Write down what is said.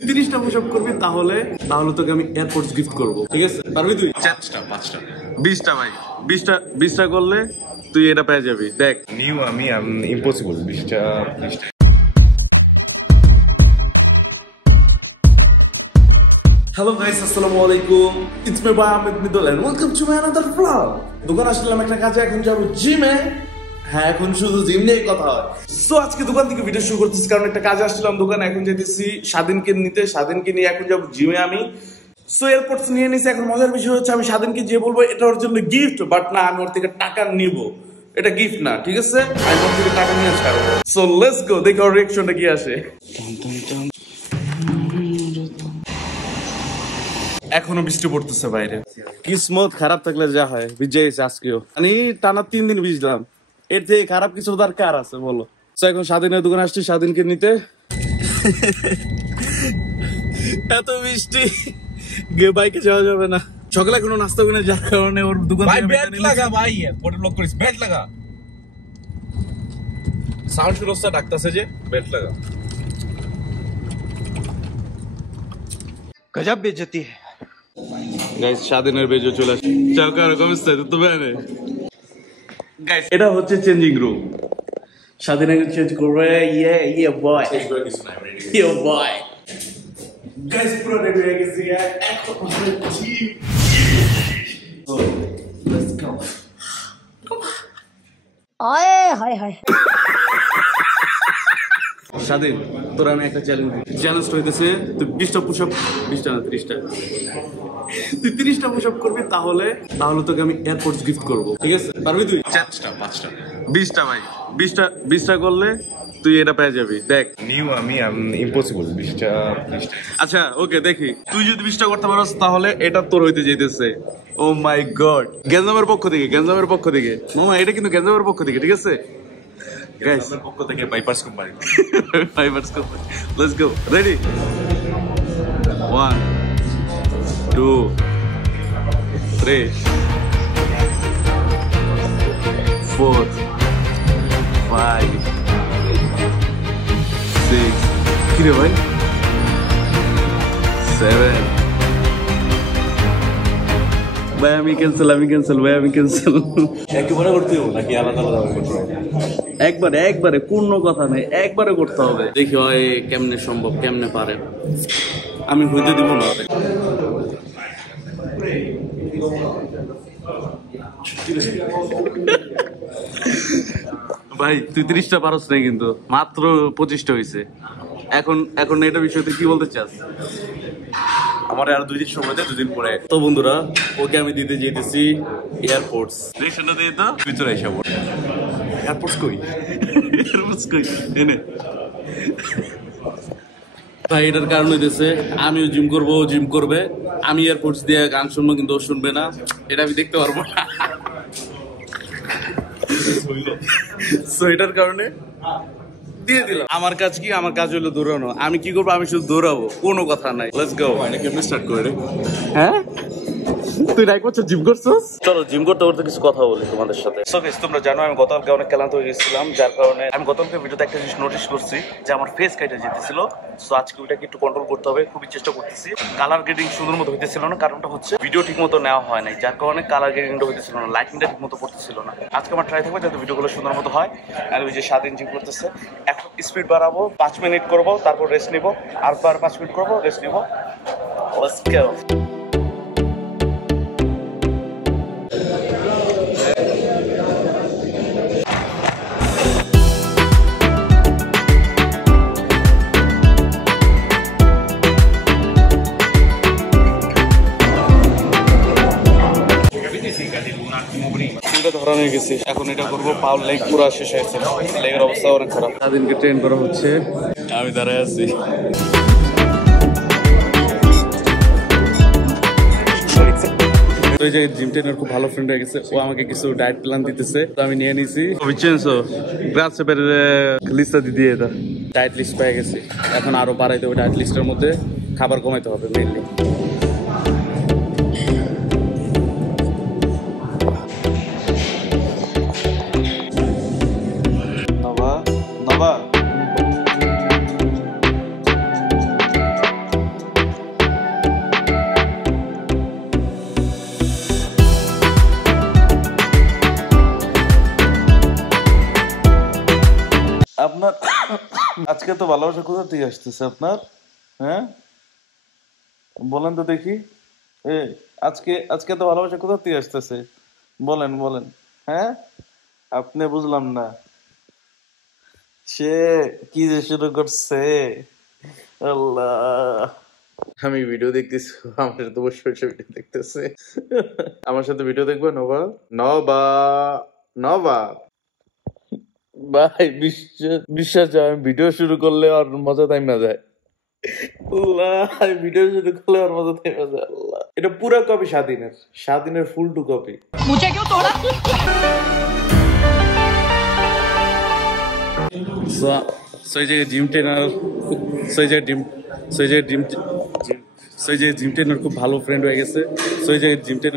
30টা push up করবি তাহলে তোকে আমি এয়ারপোর্টস গিফট করব, ঠিক আছে? পারবি তুই? 4টা 5টা 20টা ভাই, 20টা করলে তুই এটা পেয়ে যাবি। দেখ নিউ আমি ইম্পসিবল 20টা। হ্যালো গাইস, আসসালামু আলাইকুম। ইটস মি বাই Ahmed Midul and welcome to my another blog. দোকান আসলাম একটা কাজে, এখন যাব জিমে। হ্যাঁ, এখন শুধু জিম নিয়ে কথা হয়। সো আজকে দোকান থেকে ভিডিও শুরু করতেছি, কারণ একটা কাজে আসলাম দোকানে। এখন যেতেছি স্বাধীনকে নিতে, স্বাধীনকে নিয়ে এখন যাব জিমে আমি। সো এয়ারপোর্টস নিয়ে নিছি। এখন মজার বিষয় হচ্ছে আমি স্বাধীনকে যে বলবো এটা ওর জন্য গিফট, বাট না, আমি ওর থেকে টাকা নিব। এটা গিফট না, ঠিক আছে? আমি ওর থেকে টাকা নিয়ে ছাড়বো। সো লেটস গো, দেখি ওর রিঅ্যাকশনটা কি আসে। এখনো বৃষ্টি পড়তেছে বাইরে। কিসমত খারাপ থাকলে যা হয়, ভিজে গেছে আজকেও। আমি টানা 3 দিন ভিজলাম, এর থেকে খারাপ কিছু দরকার আছে বলো? এখন স্বাধীনের দোকানে আসছি স্বাধীনকে নিতে। এত বৃষ্টি, গিয়ে বাইকে যাওয়া যাবে না। সকালে কোনো নাস্তা কিনে যার কারণে ওর দোকান থেকে ব্যাট লাগা ভাই, পরে লক করিস, ব্যাট লাগা। সাউন্ড ফিরোজটা ডাকতাছে যে ব্যাট লাগা। গজব বেইজ্জতি है গাইস, স্বাধীনের বেজো চলে আসে। চাও কার কমস্তে তো বেনে গাইস, এটা হচ্ছে চেঞ্জিং রুম। স্বাধীন এখন চেঞ্জ করবে। ইয়ে বয়, ইয়ে বয়। গাইস পুরো রেডি হয়ে গেছি, এখন আমরা জিম। So let's go. আয় হায় হায়। স্বাধীন, তোর আমি একটা চ্যালেঞ্জ হইতেছে, তুই 20টা পুশ আপ, 20টা না 30টা, তুই 30টা পুশ আপ করবি তাহলে তোকে আমি এয়ারপোর্টস গিফট করব, ঠিক আছে? পারবি তুই? 4টা 5টা 20টা ভাই, 20টা করলে তুই এটা পেয়ে যাবি। দেখ নিউ আমি ইম্পসিবল 20টা। আচ্ছা ওকে, দেখি তুই যদি 20টা করতে পারস তাহলে এটা তোর হইতে যাইতেছে। ও মাই গড, গ্যাঞ্জামের পক্ষ থেকে মামা, এটা কিন্তু গ্যাঞ্জামের পক্ষ থেকে, ঠিক আছে গাইস? পক্ষ থেকে বাইপার্স কোম্পানি। Let's go. Ready? 1, 2, 3, 4, 5, 6. কি রে ভাই? 7. ভাই আমি ক্যান্সেল। একেবারে করতে হবে নাকি আলাদা আলাদা করতে হবে? একবারে পূর্ণ কথা নেই, একবারে করতে হবে। দেখি হয় কেমনে সম্ভব, কেমনে পারে। আমি হইতে দিব না। ভাই তুই 30টা পারস নাই, কিন্তু মাত্র 25টা হয়েছে। এখন এটা বিষয়ে তুই কি বলতে চাস? আমার আর 2 দিন সময় দেয়, 2 দিন পরে। তো বন্ধুরা, ওকে আমি দিতে যেতেছি এয়ারপোর্টস। রিকশনটা দিয়ে তো ভিতরে আইসা পড়। এয়ারপোর্টস কই? এনে ভাই, এটার কারণ হইতেছে আমিও জিম করবো, ও জিম করবে। আমি এয়ারপোর্টস দিয়ে গান শুনবো, কিন্তু ও শুনবে না। এটা আমি দেখতে পারবো না। সো এটার কারণে দিয়ে দিলাম। আমার কাজ কি? আমার কাজ হলো দৌড়ানো। আমি কি করবো? আমি শুধু দৌড়াবো, কোনো কথা নাই। Let's go. এটা কেমনে স্টার্ট করে রে? হ্যাঁ, তুই এক বছর জিম করছিস? চলো জিম করতে কিছু কথা বলি তোমাদের সাথে। সো গাইস, তোমরা জানো আমি গতকালকে অনেক ক্লান্ত হয়ে গেছিলাম, যার কারণে আমি গতকালকে ভিডিওতে একটা জিনিস নোটিস করছি যে আমার ফেস কেটে যেতেছিল। সো আজকে ওইটাকে একটু কন্ট্রোল করতে হবে, খুবই চেষ্টা করতেছি। কালার গ্রেডিং সুন্দর মতো হইতেছিল না, কারণটা হচ্ছে ভিডিও ঠিক মতো নেওয়া হয় নাই, যার কারণে কালার গ্রেডিংটা হইতেছিল না, লাইটিংটা ঠিক মতো পড়তেছিল না। আজকে আমার ট্রাই থাকবে যাতে ভিডিওগুলো সুন্দর মতো হয়। আর ওই যে স্বাধীন জিম করতেছে, এখন স্পিড বাড়াবো, 5 মিনিট করবো, তারপর রেস্ট নিবো, আর 5 মিনিট করবো, রেস্ট নিবো। Let's go. ধরা নিয়ে গেছি, এখন এটা করবো। পাওয়ার লেগ পুরো শেষ হয়েছে, লেগের অবস্থা অনেক খারাপ। স্বাধীনকে ট্রেন করা হচ্ছে, আমি দাঁড়ায় আছি। ওই যে জিম ট্রেনার খুব ভালো ফ্রেন্ড হয়ে গেছে, ও আমাকে কিছু ডায়েট প্ল্যান দিতেছে, তো আমি নিয়ে নিছি। গ্রাসে পেরে লিস্টটা দিয়ে এটা ডায়েট লিস্ট পেয়ে গেছি। এখন আরো বাড়াইতে হবে, ডায়েট লিস্টের মধ্যে খাবার কমাইতে হবে মেইনলি। আজকে তো ভালোবাসা কোথা থেকে আসতেছে আপনার? হ্যাঁ, বলেন তো দেখি। এ আজকে আজকে তো ভালোবাসা কোথা থেকে আসতেছে? বলেন বলেন। হ্যাঁ, আপনি বুঝলাম না। সে কি যে শুরু করছে, আল্লাহ। আমি ভিডিও দেখতেছি, আমার সাথে বসে বসে ভিডিও দেখতেছে। আমার সাথে ভিডিও দেখবে নবা? নবা, নবা ভাই, বিশ্বাস বিশ্বাস হয়, আমি ভিডিও শুরু করলে আর মজা তাই না যায়। আল্লাহ, আমি ভিডিও শুরু করলে আর মজা তাই না যায়। আল্লাহ, এটা পুরো কপি স্বাধীনের, স্বাধীনের ফুল টু কপি। मुझे क्यों तोड़ा? সেই জায়গায় জিম ট্রেনার, সেই জায়গায় জিম, সেই জায়গায় জিম, সেই জায়গায় জিম ট্রেনার খুব ভালো ফ্রেন্ড হয়ে গেছে। সেই জায়গায় জিম ট্রেনার